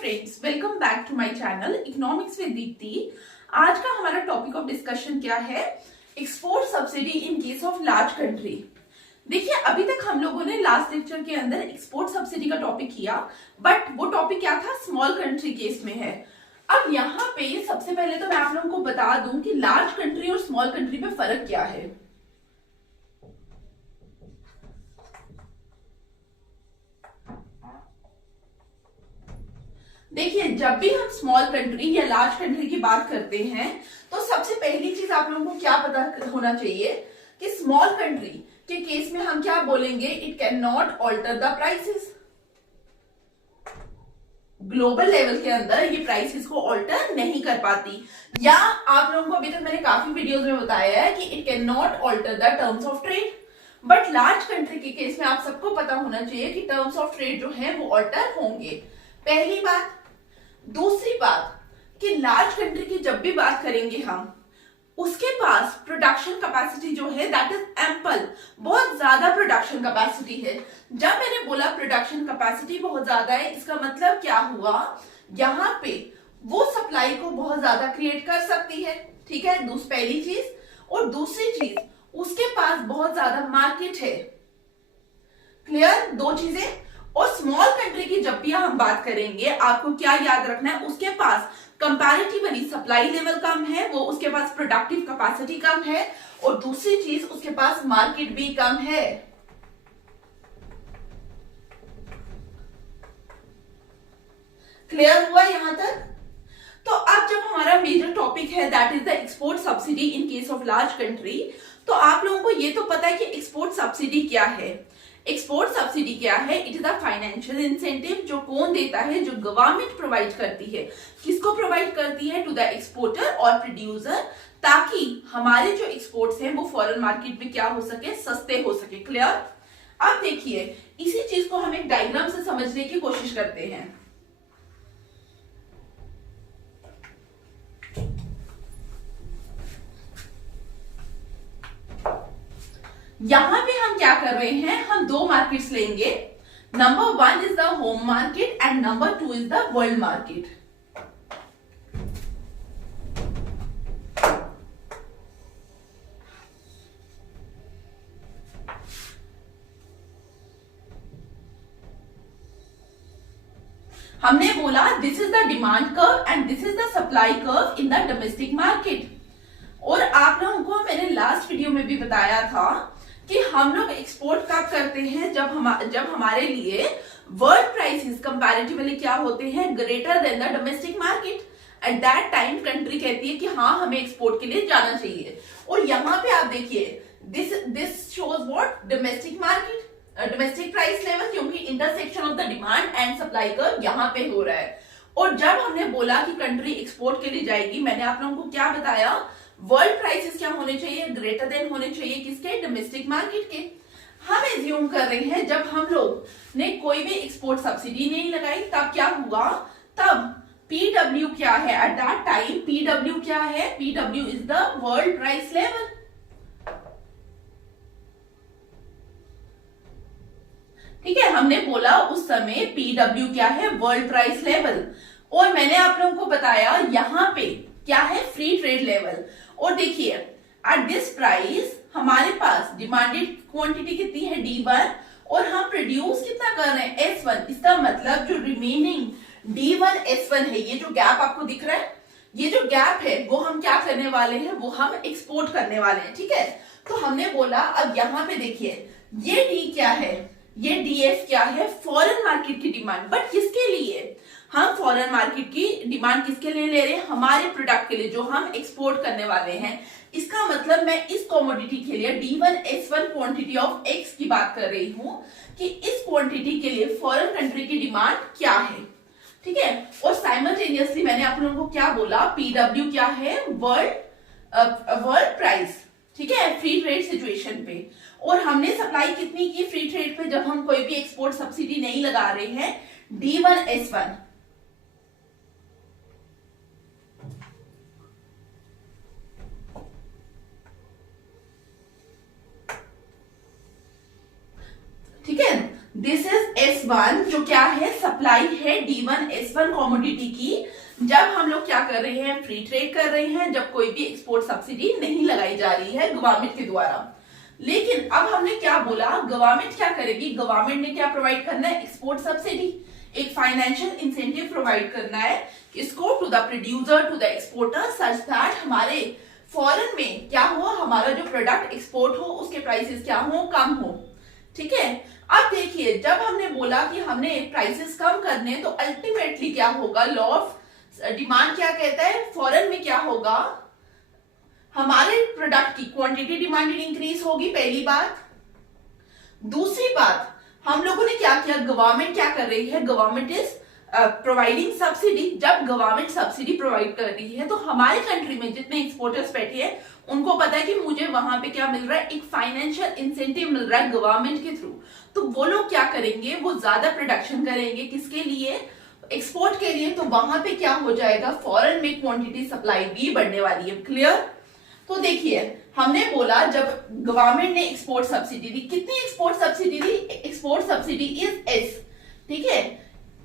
Friends, welcome back to my channel economics with Deepti. आज का हमारा टॉपिक ऑफ डिस्कशन क्या है? Export subsidy in case of large country. देखिए, अभी तक हम लोगों ने लास्ट लेक्चर के अंदर एक्सपोर्ट सब्सिडी का टॉपिक किया, बट वो टॉपिक क्या था? स्मॉल कंट्री केस में है। अब यहाँ पे सबसे पहले तो मैं आप लोगों को बता दूं कि लार्ज कंट्री और स्मॉल कंट्री में फर्क क्या है। देखिए, जब भी हम स्मॉल कंट्री या लार्ज कंट्री की बात करते हैं तो सबसे पहली चीज आप लोगों को क्या पता होना चाहिए कि स्मॉल कंट्री के केस में हम क्या बोलेंगे? It can not alter the prices. Global level के अंदर ये प्राइसेस को ऑल्टर नहीं कर पाती, या आप लोगों को अभी तक मैंने काफी वीडियोस में बताया है कि it can not alter the terms of trade. But large country के केस में आप सबको पता होना चाहिए कि टर्म्स ऑफ ट्रेड जो है वो ऑल्टर होंगे। पहली बात। दूसरी बात कि लार्ज कंट्री की जब भी बात करेंगे हम, उसके पास प्रोडक्शन कैपेसिटी जो है दैट इज एम्पल, बहुत ज्यादा प्रोडक्शन कैपेसिटी है। जब मैंने बोला प्रोडक्शन कैपेसिटी बहुत ज्यादा है, इसका मतलब क्या हुआ? यहाँ पे वो सप्लाई को बहुत ज्यादा क्रिएट कर सकती है, ठीक है, पहली चीज। और दूसरी चीज, उसके पास बहुत ज्यादा मार्केट है। क्लियर? दो चीजें। और स्मॉल कंट्री की जब भी हम बात करेंगे, आपको क्या याद रखना है? उसके पास कंपैरेटिवली सप्लाई लेवल कम है, वो उसके पास प्रोडक्टिव कैपेसिटी कम है, और दूसरी चीज उसके पास मार्केट भी कम है। क्लियर हुआ यहां तक? तो अब जब हमारा मेजर टॉपिक है that is the export subsidy in case of large country, तो आप लोगों को ये तो पता है कि एक्सपोर्ट सब्सिडी क्या है। एक्सपोर्ट सब्सिडी क्या है? It is a financial incentive जो कौन देता है? जो गवर्नमेंट प्रोवाइड करती है। किसको प्रोवाइड करती है? टू द एक्सपोर्टर और प्रोड्यूसर, ताकि हमारे जो एक्सपोर्ट्स हैं वो फॉरेन मार्केट में क्या हो सके? सस्ते हो सके। क्लियर? अब देखिए, इसी चीज को हम एक डायग्राम से समझने की कोशिश करते हैं। यहां पे हम क्या कर रहे हैं? हम दो मार्केट्स लेंगे। Number one is the home market and number two is the world market. हमने बोला this is the demand curve and this is the supply curve in the domestic market. और आप लोगों को मैंने लास्ट वीडियो में भी बताया था कि हम लोग एक्सपोर्ट कब करते हैं? जब हमारे लिए वर्ल्ड प्राइसेस कंपैरेटिवली क्या होते हैं? Greater than the domestic market. At that time country कहती है कि हाँ, हमें एक्सपोर्ट के लिए जाना चाहिए। और यहाँ पे आप देखिए, this shows what? Domestic market, domestic price level, क्योंकि intersection of the demand and supply curve यहाँ पे हो रहा है। और जब हमने बोला कि कंट्री एक्सपोर्ट के लिए जाएगी, मैंने आप लोगों को क्या बताया? वर्ल्ड प्राइसेस क्या होने चाहिए? ग्रेटर देन होने चाहिए किसके? डोमेस्टिक मार्केट के। हम एज्यूम कर रहे हैं जब हम लोग ने कोई भी एक्सपोर्ट सब्सिडी नहीं लगाई, तब क्या हुआ? तब पीडब्ल्यू क्या है? एट दैट टाइम पीडब्ल्यू क्या है? PW is the world price level. ठीक है, हमने बोला उस समय पीडब्ल्यू क्या है? World price level. और मैंने आप लोगों को बताया यहां पे क्या है? Free trade level. और देखिए, एट दिस प्राइस हमारे पास डिमांडेड क्वांटिटी कितनी है? D1, और हम प्रोड्यूस कितना कर रहे हैं? S1। इसका मतलब जो रिमेनिंग D1 S1 है, ये जो गैप आपको दिख रहा है, ये जो गैप है वो हम क्या करने वाले हैं? वो हम एक्सपोर्ट करने वाले हैं। ठीक है, तो हमने बोला अब यहाँ पे देखिए, ये D क्या है? ये DF क्या है? फॉरेन मार्केट की डिमांड। बट किसके लिए? हम फॉरेन मार्केट की डिमांड किसके लिए ले रहे हैं? हमारे प्रोडक्ट के लिए जो हम एक्सपोर्ट करने वाले हैं। इसका मतलब मैं इस कमोडिटी के लिए D1 S1 quantity of X की बात कर रही हूं कि इस क्वांटिटी के लिए फॉरेन कंट्री की डिमांड क्या है। ठीक है, और साइमल्टेनियसली मैंने आप लोगों को क्या बोला? PW क्या है? World price. ठीक है, फ्री ट्रेड सिचुएशन पे। और हमने सप्लाई कितनी की फ्री ट्रेड पे जब हम कोई भी एक्सपोर्ट सब्सिडी नहीं लगा रहे हैं? D1 S1। ठीक है, दिस इज S1 जो क्या है, सप्लाई है D1 S1 कमोडिटी की, जब हम लोग क्या कर रहे हैं, फ्री ट्रेड कर रहे हैं, जब कोई भी एक्सपोर्ट सब्सिडी नहीं लगाई जा रही है गवर्नमेंट के द्वारा। लेकिन अब हमने क्या बोला, गवर्नमेंट क्या करेगी, गवर्नमेंट ने क्या प्रोवाइड करना है, एक्सपोर्ट सब्सिडी, एक फाइनेंशियल इंसेंटिव प्रोवाइड करना है किसको, to the producer, to the exporter, such that हमारे फॉरेन में क्या हो, हमारा जो प्रोडक्ट एक्सपोर्ट हो उसके प्राइसेस क्या हो, कम हो। ठीक है, अब देखिए जब हमने बोला कि हमने प्राइसेस कम करने, तो अल्टीमेटली क्या होगा, लॉ ऑफ डिमांड क्या कहता है, फॉरेन में क्या होगा, हमारे प्रोडक्ट की क्वांटिटी डिमांडेड इंक्रीज होगी, पहली बात। दूसरी बात, हम लोगों ने क्या किया, गवर्नमेंट क्या कर रही है, गवर्नमेंट इज प्रोवाइडिंग सब्सिडी। जब गवर्नमेंट सब्सिडी प्रोवाइड कर रही है तो हमारे कंट्री में जितने एक्सपोर्टर्स बैठे हैं उनको पता है कि मुझे वहां पे क्या मिल रहा है, एक फाइनेंशियल इंसेंटिव मिल रहा है गवर्नमेंट के थ्रू। तो वो लोग क्या करेंगे, वो ज्यादा प्रोडक्शन करेंगे, किसके लिए, एक्सपोर्ट के लिए। तो वहां पे क्या हो जाएगा, फॉरेन में क्वांटिटी सप्लाई भी बढ़ने वाली है। क्लियर। तो देखिए हमने बोला जब गवर्नमेंट ने एक्सपोर्ट सब्सिडी दी, कितनी export subsidy the, export subsidy is S. ठीक है,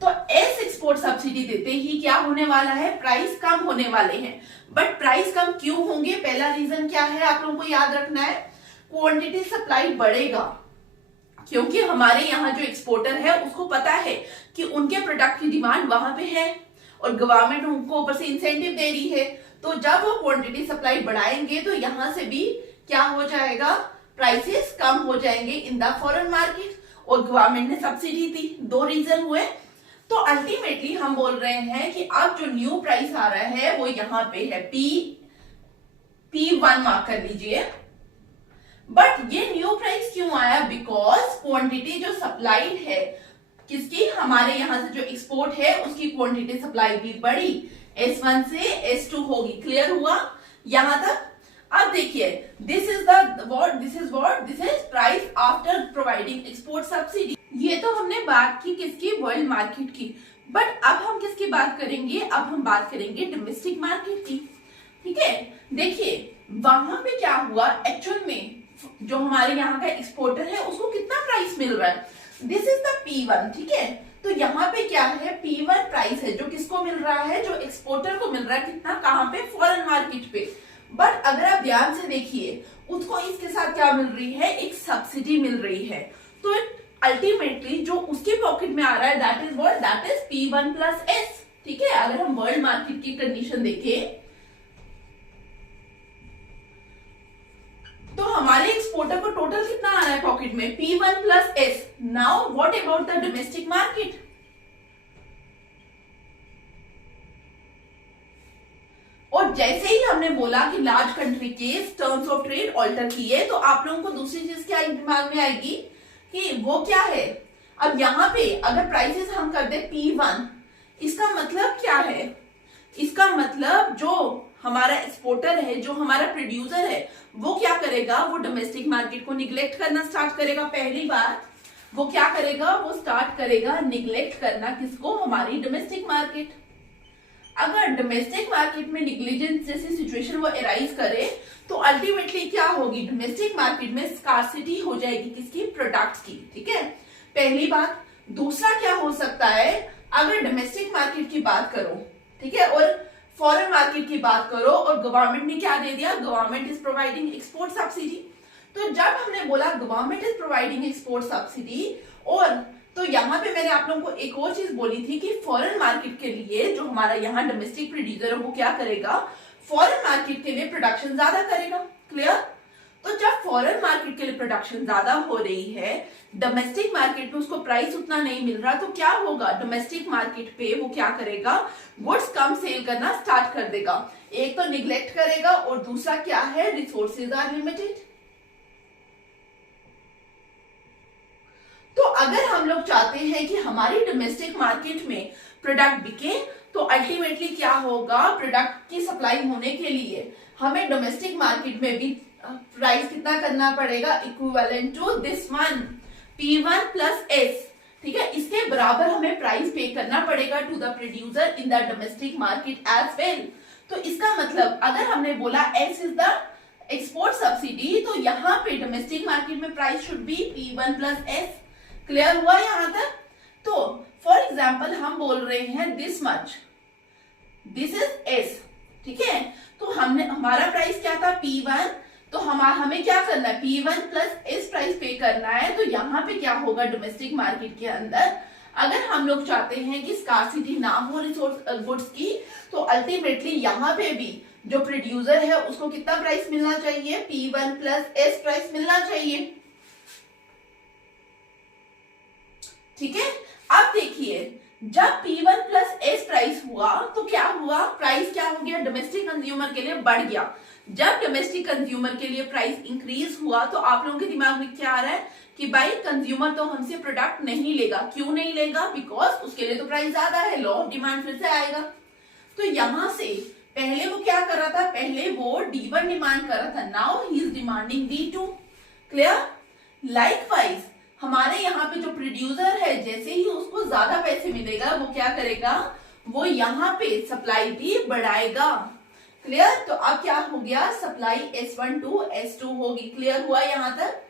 तो एस एक्सपोर्ट सब्सिडी देते ही क्या होने वाला है, प्राइस कम होने वाले हैं। बट प्राइस कम क्यों होंगे, पहला रीजन क्या है, आप लोगों को याद रखना है, क्वांटिटी सप्लाई बढ़ेगा, क्योंकि हमारे यहाँ जो एक्सपोर्टर है उसको पता है कि उनके प्रोडक्ट की डिमांड वहां पे है और गवर्नमेंट उनको ऊपर से इंसेंटिव दे रही है। तो जब वो क्वांटिटी सप्लाई बढ़ाएंगे तो यहां से भी क्या हो जाएगा, प्राइसेस कम हो जाएंगे इन द फॉरेन मार्केट, और गवर्नमेंट ने सब्सिडी दी। दो रीजन हुए। तो अल्टीमेटली हम बोल रहे हैं कि अब जो न्यू प्राइस आ रहा है वो यहां पे है P1 मार्क कर लीजिए। बट ये न्यू प्राइस क्यों आया, बिकॉज क्वांटिटी जो सप्लाइड है किसकी, हमारे यहां से जो एक्सपोर्ट है उसकी क्वांटिटी सप्लाई भी बढ़ी, S1 से S2 होगी। क्लियर हुआ यहां तक। अब देखिए this is price after providing export subsidy. ये तो हमने बात की किसकी, वर्ल्ड मार्केट की। बट अब हम किसकी बात करेंगे, अब हम बात करेंगे डोमेस्टिक मार्केट की। ठीक है, देखिए वहां पे क्या हुआ, एक्चुअल में जो हमारे यहाँ का एक्सपोर्टर है उसको कितना प्राइस मिल रहा है, दिस इज द P1। ठीक है, तो यहाँ पे क्या है, P1 प्राइस है जो किसको मिल रहा है, जो एक्सपोर्टर को मिल रहा है, कितना, कहाँ पे, फॉरेन मार्केट पे। बट अगर आप ध्यान से देखिए उसको इसके साथ क्या मिल रही है, एक सब्सिडी मिल रही है। तो अल्टीमेटली जो उसके पॉकेट में आ रहा है that is what, that is P1 plus S। ठीक है, अगर हम वर्ल्ड मार्केट की कंडीशन देखें तो हमारे एक्सपोर्टर को टोटल कितना आ रहा है पॉकेट में, P1 plus S। Now what about the domestic market. और जैसे ही हमने बोला कि लार्ज कंट्री के टर्म्स ऑफ ट्रेड ऑल्टर किए, तो आप लोगों को दूसरी चीज क्या दिमाग में आएगी कि वो क्या है। अब यहाँ पे अगर प्राइसेस हम कर दे P1, इसका मतलब क्या है, इसका मतलब जो हमारा एक्सपोर्टर है, जो हमारा प्रोड्यूसर है, वो क्या करेगा, वो डोमेस्टिक मार्केट को निग्लेक्ट करना स्टार्ट करेगा। पहली बात वो क्या करेगा, वो स्टार्ट करेगा निग्लेक्ट करना किसको, हमारी डोमेस्टिक मार्केट। अगर डोमेस्टिक मार्केट में निग्लिजेंस जैसी सिचुएशन वो एराइज करे तो अल्टीमेटली क्या होगी, डोमेस्टिक मार्केट में स्कार्सिटी हो जाएगी किसकी, प्रोडक्ट्स की। ठीक है, पहली बात। दूसरा क्या हो सकता है, अगर डोमेस्टिक मार्केट की बात करो, ठीक है, और फॉरेन मार्केट की बात करो, और गवर्नमेंट ने क्या दे दिया, government is providing export subsidy. तो जब हमने बोला government is providing export subsidy, और तो यहाँ पे मैंने आप लोगों को एक और चीज बोली थी कि फॉरेन मार्केट के लिए जो हमारा यहाँ डोमेस्टिक प्रोड्यूसर है वो क्या करेगा, फॉरेन मार्केट के लिए प्रोडक्शन ज्यादा करेगा। क्लियर। तो जब फॉरेन मार्केट के लिए प्रोडक्शन ज्यादा हो रही है, डोमेस्टिक मार्केट में उसको प्राइस उतना नहीं मिल रहा, तो क्या होगा, डोमेस्टिक मार्केट पे वो क्या करेगा, गुड्स कम सेल करना स्टार्ट कर देगा। एक तो निग्लेक्ट करेगा, और दूसरा क्या है, रिसोर्सेज आर लिमिटेड। तो अगर हम लोग चाहते हैं कि हमारी डोमेस्टिक मार्केट में प्रोडक्ट बिके, तो अल्टीमेटली क्या होगा, प्रोडक्ट की सप्लाई होने के लिए हमें डोमेस्टिक मार्केट में भी प्राइस कितना करना पड़ेगा, equivalent to this one, P1 plus S। ठीक है, इसके बराबर हमें प्राइस पे करना पड़ेगा to the producer in the domestic market as well. तो इसका मतलब अगर हमने बोला S is the export subsidy, तो यहाँ पे डोमेस्टिक मार्केट में price should be P1 plus S। Clear हुआ यहां तक? तो फॉर एग्जाम्पल हम बोल रहे हैं this much, this is S, ठीक है। तो हमने हमारा प्राइस क्या था P1, तो हमें क्या करना है P1 प्लस एस प्राइस पे करना है। तो यहाँ पे क्या होगा डोमेस्टिक मार्केट के अंदर, अगर हम लोग चाहते हैं कि स्कार्सिटी ना हो रिसोर्स गुड्स की, तो अल्टीमेटली यहाँ पे भी जो प्रोड्यूसर है उसको कितना प्राइस मिलना चाहिए, P1 प्लस एस प्राइस मिलना चाहिए, ठीक है। अब देखिए जब P1 प्लस एस प्राइस हुआ तो क्या हुआ, प्राइस क्या हो गया डोमेस्टिक कंज्यूमर के लिए बढ़ गया। जब डोमेस्टिक कंज्यूमर के लिए प्राइस इंक्रीज हुआ तो आप लोगों के दिमाग में क्या आ रहा है कि भाई कंज्यूमर तो हमसे प्रोडक्ट नहीं लेगा, क्यों नहीं लेगा, बिकॉज उसके लिए तो प्राइस ज्यादा है, लॉ ऑफ डिमांड फिर से आएगा। तो यहां से पहले वो क्या कर रहा था, पहले वो D1 डिमांड कर रहा था, now he is demanding D2, clear. Likewise हमारे यहाँ पे जो प्रोड्यूसर है जैसे ही उसको ज्यादा पैसे मिलेगा वो क्या करेगा, वो यहाँ पे सप्लाई भी बढ़ाएगा, क्लियर। तो अब क्या हो गया, सप्लाई S1 टू S2 होगी, क्लियर हुआ यहाँ तक,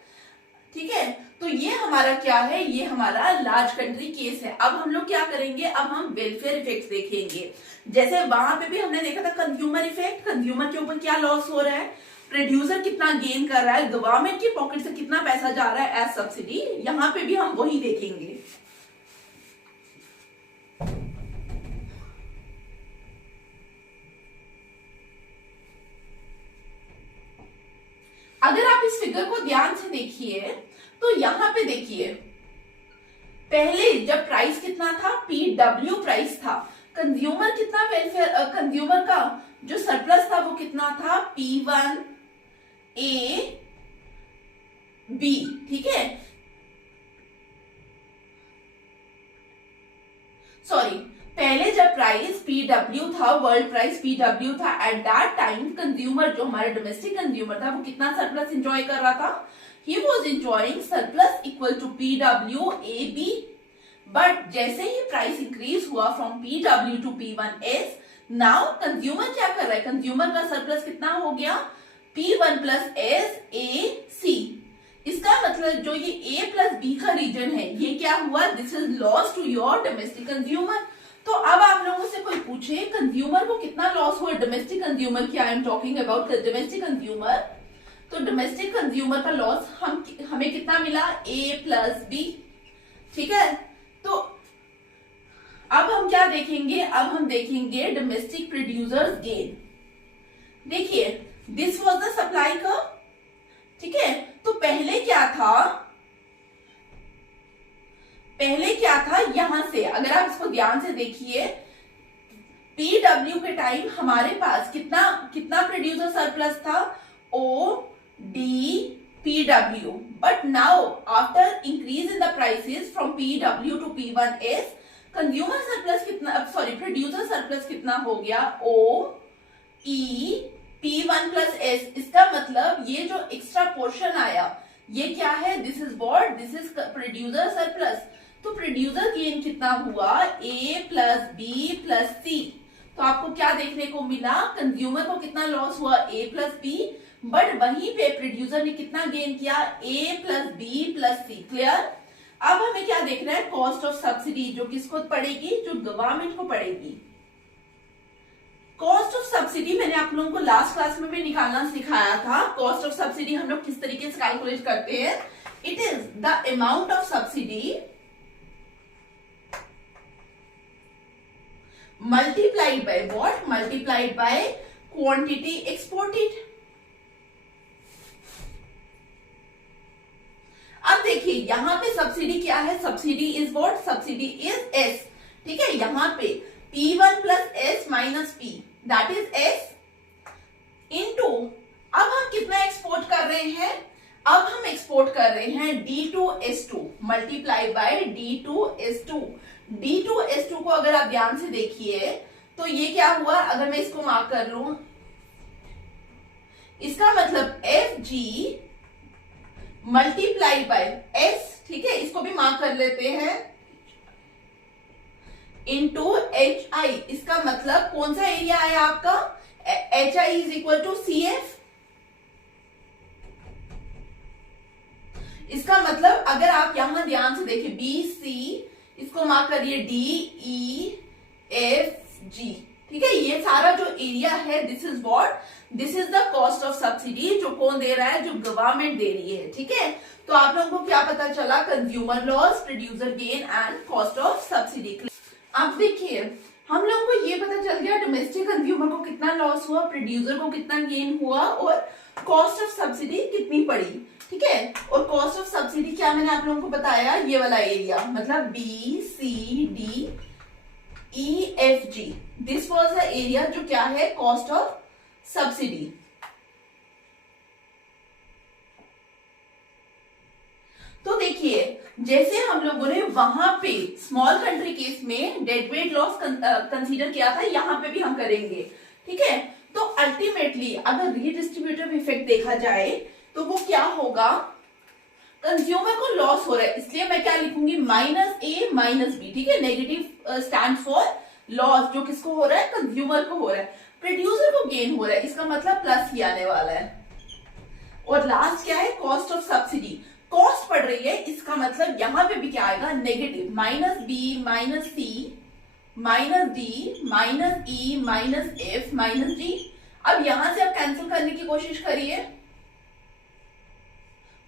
ठीक है। तो ये हमारा क्या है, ये हमारा लार्ज कंट्री केस है। अब हम लोग क्या करेंगे, अब हम वेलफेयर इफेक्ट देखेंगे। जैसे वहां पे भी हमने देखा था कंज्यूमर इफेक्ट, कंज्यूमर के ऊपर क्या लॉस हो रहा है, प्रोड्यूसर कितना गेन कर रहा है, गवर्नमेंट की पॉकेट से कितना पैसा जा रहा है एज सब्सिडी, यहाँ पे भी हम वही देखेंगे। अगर आप इस फिगर को ध्यान से देखिए तो यहाँ पे देखिए पहले जब प्राइस कितना था, PW प्राइस था, कंज्यूमर कितना वेलफेयर, कंज्यूमर का जो सरप्लस था वो कितना था, P1 A B, ठीक है, सॉरी, पहले जब प्राइस PW था, वर्ल्ड प्राइस PW था, एट दैट टाइम कंज्यूमर जो हमारे डोमेस्टिक कंज्यूमर था वो कितना सरप्लस एंजॉय कर रहा था, he was enjoying surplus equal to PW AB, but जैसे ही प्राइस इंक्रीज हुआ from PW to P1S, now consumer क्या कर रहा है, कंज्यूमर का सरप्लस कितना हो गया, P1 प्लस एस AC। इसका मतलब जो ये A प्लस B का रीजन है ये क्या हुआ, this is loss to your domestic consumer. तो अब आप लोगों से कोई पूछे कंज्यूमर को कितना लॉस हुआ, डोमेस्टिक कंज्यूमर की I am talking about domestic consumer, तो डोमेस्टिक कंज्यूमर का लॉस हमें कितना मिला, A प्लस B, ठीक है। तो अब हम क्या देखेंगे, अब हम देखेंगे डोमेस्टिक प्रोड्यूसर्स गेन। देखिए this was the supply curve, ठीक है। तो पहले क्या था, यहां से अगर आप इसको ध्यान से देखिए, PW के टाइम हमारे पास कितना प्रोड्यूसर सरप्लस था, ODPW, but now after increase in the prices from PW to P1S, consumer surplus कितना, सॉरी प्रोड्यूसर सरप्लस कितना हो गया, P1 प्लस एस। इसका मतलब ये जो एक्स्ट्रा पोर्शन आया ये क्या है, this is what, this is producer surplus. तो प्रोड्यूसर गेन कितना हुआ, A plus B plus C। तो आपको क्या देखने को मिला, कंज्यूमर को कितना लॉस हुआ, A प्लस B, बट वहीं पे प्रोड्यूसर ने कितना गेन किया, A plus B plus C, clear. अब हमें क्या देखना है, कॉस्ट ऑफ सब्सिडी, जो किसको पड़ेगी, जो गवर्नमेंट को पड़ेगी। कॉस्ट ऑफ सब्सिडी मैंने आप लोगों को लास्ट क्लास में भी निकालना सिखाया था। कॉस्ट ऑफ सब्सिडी हम लोग किस तरीके से कैलकुलेट करते हैं, it is the amount of subsidy multiplied by what, multiplied by quantity exported. अब देखिए यहां पे सब्सिडी क्या है, subsidy is what, subsidy is S, ठीक है। यहां पे P1 plus S minus P, that is S, into अब हम कितना एक्सपोर्ट कर रहे हैं, अब हम एक्सपोर्ट कर रहे हैं D2S2 multiply by D2S2। D2S2 को अगर आप ध्यान से देखिए तो ये क्या हुआ, अगर मैं इसको मार्क कर लूं, इसका मतलब FG मल्टीप्लाई बाय S, ठीक है, इसको भी मार्क कर लेते हैं, इंटू HI। इसका मतलब कौन सा एरिया आया आपका, HI is equal to CF। इसका मतलब अगर आप यहां ध्यान से देखिए बी सी, इसको मार्क करिए डी ई एफ जी, ठीक है, ये सारा जो एरिया है this is what, this is the cost of subsidy, जो कौन दे रहा है, जो गवर्नमेंट दे रही है, ठीक है। तो आप लोगों को क्या पता चला, consumer loss, producer gain and cost of subsidy. अब देखिए हम लोगों को ये पता चल गया डोमेस्टिक कंज्यूमर को कितना लॉस हुआ, प्रोड्यूसर को कितना गेन हुआ और कॉस्ट ऑफ सब्सिडी कितनी पड़ी, ठीक है। और कॉस्ट ऑफ सब्सिडी क्या मैंने आप लोगों को बताया, ये वाला एरिया मतलब B C D E F G, this was the area जो क्या है कॉस्ट ऑफ सब्सिडी। तो देखिए जैसे हम लोगों ने वहां पे स्मॉल कंट्री केस में डेड वेट लॉस कंसीडर किया था, यहां पे भी हम करेंगे, ठीक है। तो अल्टीमेटली अगर रीडिस्ट्रीब्यूटिव इफेक्ट देखा जाए तो वो क्या होगा, कंज्यूमर को लॉस हो रहा है, इसलिए मैं क्या लिखूंगी माइनस ए माइनस बी, ठीक है। नेगेटिव स्टैंड फॉर लॉस, जो किसको हो रहा है, कंज्यूमर को हो रहा है। प्रोड्यूसर को गेन हो रहा है, इसका मतलब प्लस ही आने वाला है। और लास्ट क्या है, कॉस्ट ऑफ सब्सिडी, कॉस्ट पड़ रही है, इसका मतलब यहां पे भी क्या आएगा, नेगेटिव, माइनस बी माइनस सी minus D minus E minus F minus जी। अब यहां से आप कैंसिल करने की कोशिश करिए,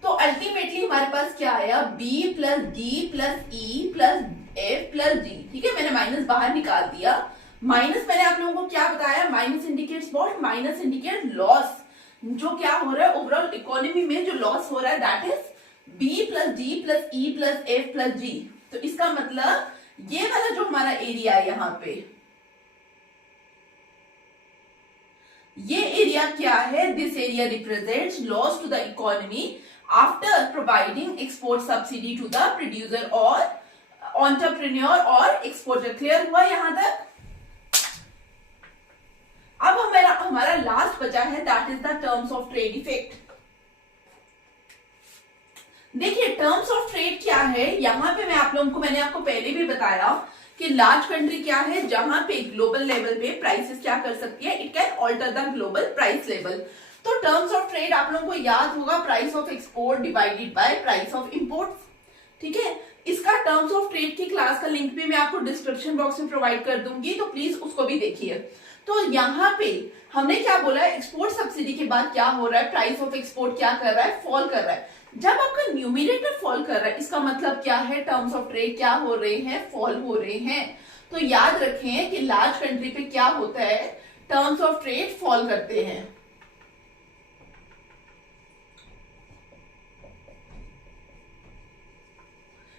तो अल्टीमेटली हमारे पास क्या आया, b plus D plus E plus F plus G, ठीक है। मैंने माइनस बाहर निकाल दिया, माइनस मैंने आप लोगों को क्या बताया, minus indicates what, minus indicate loss, जो क्या हो रहा है ओवरऑल इकोनॉमी में जो लॉस हो रहा है that is b plus D plus E plus F plus G. तो इसका मतलब ये वाला जो हमारा एरिया है यहाँ पे, ये एरिया क्या है, this area represents loss to the economy after providing export subsidy to the producer और एंटरप्रेन्योर और एक्सपोर्टर। क्लियर हुआ यहां तक? अब हमारा लास्ट बचा है that is the terms of trade effect. देखिए टर्म्स ऑफ ट्रेड क्या है, यहां पे मैंने आपको पहले भी बताया कि लार्ज कंट्री क्या है, जहां पे ग्लोबल लेवल पे प्राइसेस क्या कर सकती है, it can alter the global price level. तो टर्म्स ऑफ ट्रेड आप लोगों को याद होगा, price of export divided by price of import, ठीक है। इसका टर्म्स ऑफ ट्रेड की क्लास का लिंक भी मैं आपको डिस्क्रिप्शन बॉक्स में प्रोवाइड कर दूंगी, तो प्लीज उसको भी देखिए। तो यहाँ पे हमने क्या बोला, एक्सपोर्ट सब्सिडी के बाद क्या हो रहा है, प्राइस ऑफ एक्सपोर्ट क्या कर रहा है, फॉल कर रहा है। जब आपका न्यूमिनेटर फॉल कर रहा है, इसका मतलब क्या है, टर्म्स ऑफ ट्रेड क्या हो रहे हैं, फॉल हो रहे हैं। तो याद रखें कि लार्ज कंट्री पे क्या होता है, टर्म्स ऑफ ट्रेड फॉल करते हैं।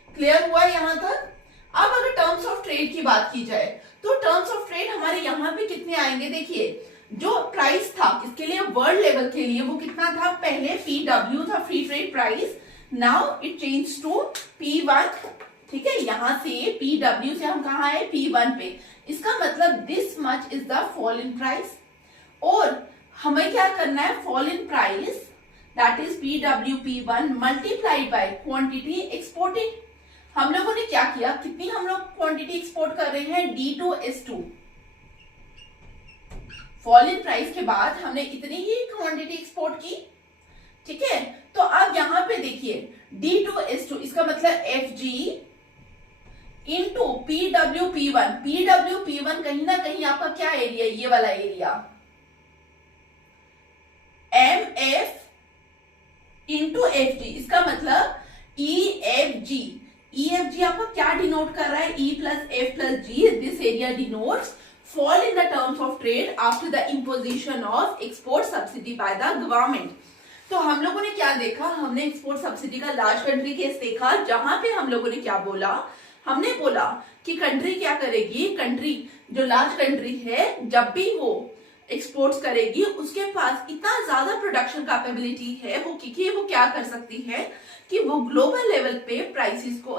क्लियर हुआ यहां तक? अब अगर टर्म्स ऑफ ट्रेड की बात की जाए तो टर्म्स ऑफ ट्रेड हमारे यहां पे कितने आएंगे, देखिए जो प्राइस था इसके लिए वर्ल्ड लेवल के लिए वो कितना था, पहले PW था, free trade price, now it change to P1, ठीक है। यहां से PW से हम कहा है P1 पे, इसका मतलब this much is the fall in price. और हमें क्या करना है, fall in price that is PW P1 multiplied by quantity exported. हम लोगों ने क्या किया, कितनी हम लोग क्वांटिटी एक्सपोर्ट कर रहे हैं, D2S2। फॉल इन प्राइस के बाद हमने इतनी ही क्वांटिटी एक्सपोर्ट की, ठीक है। तो अब यहां पे देखिए D2S2, इसका मतलब FG into PW P1। PW P1 कहीं ना कहीं आपका क्या एरिया, ये वाला एरिया, MF इंटू FG, इसका मतलब EFG। EFG आपको क्या डिनोट कर रहा है, E plus F plus G, this area denotes fall in the terms of trade after the imposition of export subsidy by the government। तो हम लोगों ने क्या देखा, हमने एक्सपोर्ट सब्सिडी का लार्ज कंट्री केस देखा, जहां पे हम लोगों ने क्या बोला, हमने बोला कि कंट्री क्या करेगी, कंट्री जो लार्ज कंट्री है जब भी वो एक्सपोर्ट्स करेगी उसके पास इतना ज्यादा प्रोडक्शन कैपेबिलिटी है वो क्या कर सकती है कि वो ग्लोबल लेवल पे प्राइसेस को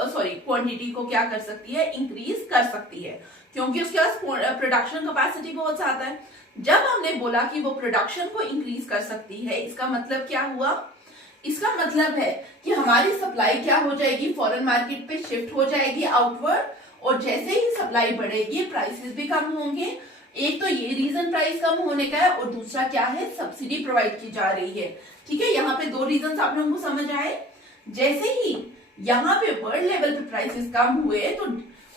क्वांटिटी को क्या कर सकती है, इंक्रीज कर सकती है, क्योंकि उसके पास प्रोडक्शन कैपेसिटी बहुत ज्यादा है। जब हमने बोला कि वो प्रोडक्शन को इंक्रीज कर सकती है, इसका मतलब क्या हुआ, इसका मतलब है कि हमारी सप्लाई क्या हो जाएगी, फॉरेन मार्केट पे शिफ्ट हो जाएगी आउटवर्ड, और जैसे ही सप्लाई बढ़ेगी प्राइसेस भी कम होंगे। एक तो ये रीजन प्राइस कम होने का है, और दूसरा क्या है, सब्सिडी प्रोवाइड की जा रही है, ठीक है। यहाँ पे दो रीजन आप लोगों को समझ आए। जैसे ही यहाँ पे वर्ल्ड लेवल पे प्राइसेस कम हुए तो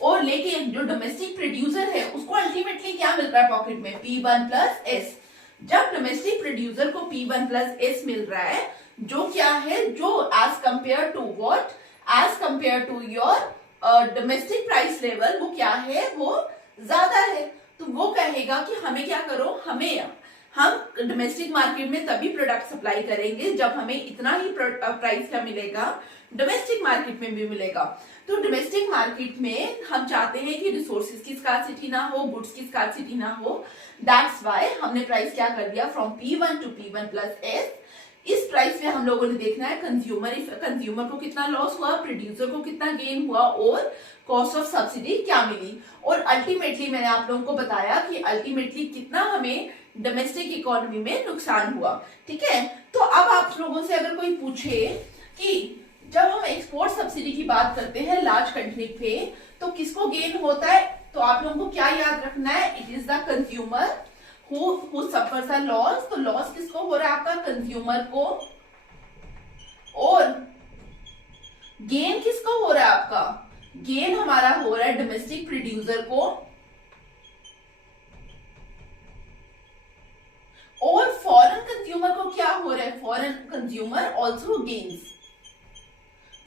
और लेके जो डोमेस्टिक प्रोड्यूसर है उसको अल्टीमेटली क्या मिल रहा है पॉकेट में, P1 प्लस एस। जब डोमेस्टिक प्रोड्यूसर को P1 प्लस एस मिल रहा है, जो क्या है, जो as compare to what, as compare to your domestic price level, वो क्या है, वो ज्यादा है। तो वो कहेगा कि हमें क्या करो, हम डोमेस्टिक मार्केट में तभी प्रोडक्ट सप्लाई करेंगे जब हमें इतना ही प्राइस का मिलेगा, डोमेस्टिक मार्केट में भी मिलेगा। तो डोमेस्टिक मार्केट में हम चाहते हैं कि रिसोर्सेज की स्कार्सिटी ना हो, गुड्स की स्कार्सिटी ना हो। दैट्स व्हाई हमने प्राइस क्या कर दिया, from P1 to P1 plus S. इस प्राइस में हम लोगों ने देखना है कंज्यूमर को कितना लॉस हुआ, प्रोड्यूसर को कितना गेन हुआ और कॉस्ट ऑफ सब्सिडी क्या मिली। और अल्टीमेटली मैंने आप लोगों को बताया कि अल्टीमेटली कितना हमें डोमेस्टिक इकोनॉमी में नुकसान हुआ। ठीक है, तो अब आप लोगों से अगर कोई पूछे कि जब हम एक्सपोर्ट सब्सिडी की बात करते हैं लार्ज कंट्री पे तो किसको गेन होता है, तो आप लोगों को क्या याद रखना है, it is the consumer who suffers a loss। तो लॉस किसको हो रहा है, आपका कंज्यूमर को, और गेन किसको हो रहा है, आपका गेन हमारा हो रहा है डोमेस्टिक प्रोड्यूसर को, और फॉरेन कंज्यूमर को क्या हो रहा है, फॉरेन कंज्यूमर ऑल्सो गेन्स।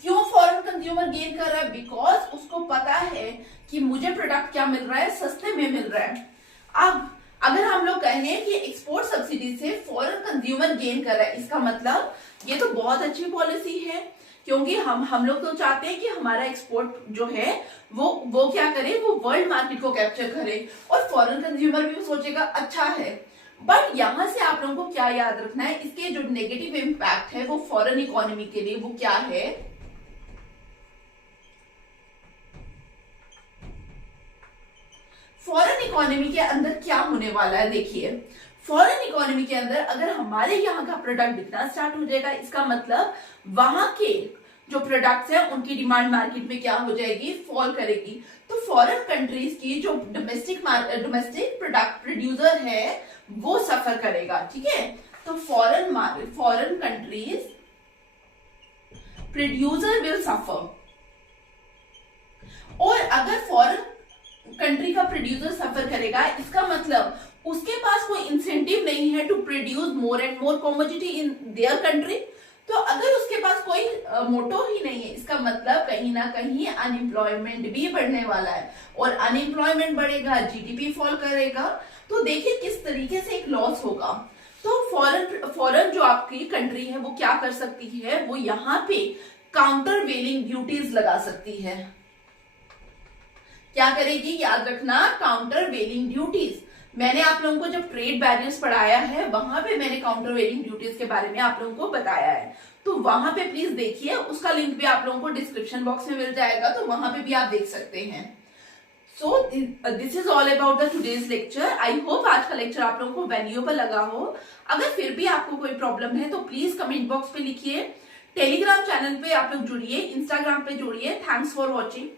क्यों फॉरेन कंज्यूमर गेन कर रहा है, बिकॉज उसको पता है कि मुझे प्रोडक्ट क्या मिल रहा है, सस्ते में मिल रहा है। अब अगर हम लोग कहें कि एक्सपोर्ट सब्सिडी से फॉरेन कंज्यूमर गेन कर रहा है, इसका मतलब ये तो बहुत अच्छी पॉलिसी है, क्योंकि हम लोग तो चाहते हैं कि हमारा एक्सपोर्ट जो है वो क्या करे, वो वर्ल्ड मार्केट को कैप्चर करे, और फॉरेन कंज्यूमर भी सोचेगा अच्छा है। बट यहां से आप लोगों को क्या याद रखना है, इसके जो नेगेटिव इम्पैक्ट है वो फॉरेन इकोनॉमी के लिए वो क्या है, फॉरेन इकोनॉमी के अंदर क्या होने वाला है। देखिए, फॉरेन इकोनॉमी के अंदर अगर हमारे यहाँ का प्रोडक्ट बिकना स्टार्ट हो जाएगा, इसका मतलब वहां के जो प्रोडक्ट्स हैं उनकी डिमांड मार्केट में क्या हो जाएगी, फॉल करेगी। तो फॉरेन कंट्रीज की जो डोमेस्टिक प्रोडक्ट प्रोड्यूसर है वो सफर करेगा। ठीक है, तो foreign countries producer will suffer, और अगर फॉरेन कंट्री का प्रोड्यूसर सफर करेगा, इसका मतलब उसके पास कोई इंसेंटिव नहीं है to produce more and more commodity in their country. तो अगर उसके पास कोई मोटो ही नहीं है, इसका मतलब कहीं ना कहीं अनएम्प्लॉयमेंट भी बढ़ने वाला है, और अनएम्प्लॉयमेंट बढ़ेगा, जीडीपी फॉल करेगा। तो देखिए किस तरीके से एक लॉस होगा। तो फॉरेन जो आपकी कंट्री है वो क्या कर सकती है, वो यहाँ पे काउंटर वेलिंग ड्यूटीज लगा सकती है। क्या करेगी, याद रखना, काउंटर वेलिंग ड्यूटीज। मैंने आप लोगों को जब ट्रेड बैरियर्स पढ़ाया है वहां पे मैंने काउंटर वेलिंग ड्यूटीज के बारे में आप लोगों को बताया है, तो वहां पे प्लीज देखिए, उसका लिंक भी आप लोगों को डिस्क्रिप्शन बॉक्स में मिल जाएगा, तो वहां पे भी आप देख सकते हैं। So this is all about the today's lecture. I hope आज का लेक्चर आप लोगों को वैल्यूएबल लगा हो। अगर फिर भी आपको कोई प्रॉब्लम है तो प्लीज कमेंट बॉक्स पे लिखिए, टेलीग्राम चैनल पे आप लोग जुड़िए, इंस्टाग्राम पे जुड़िए। Thanks for watching.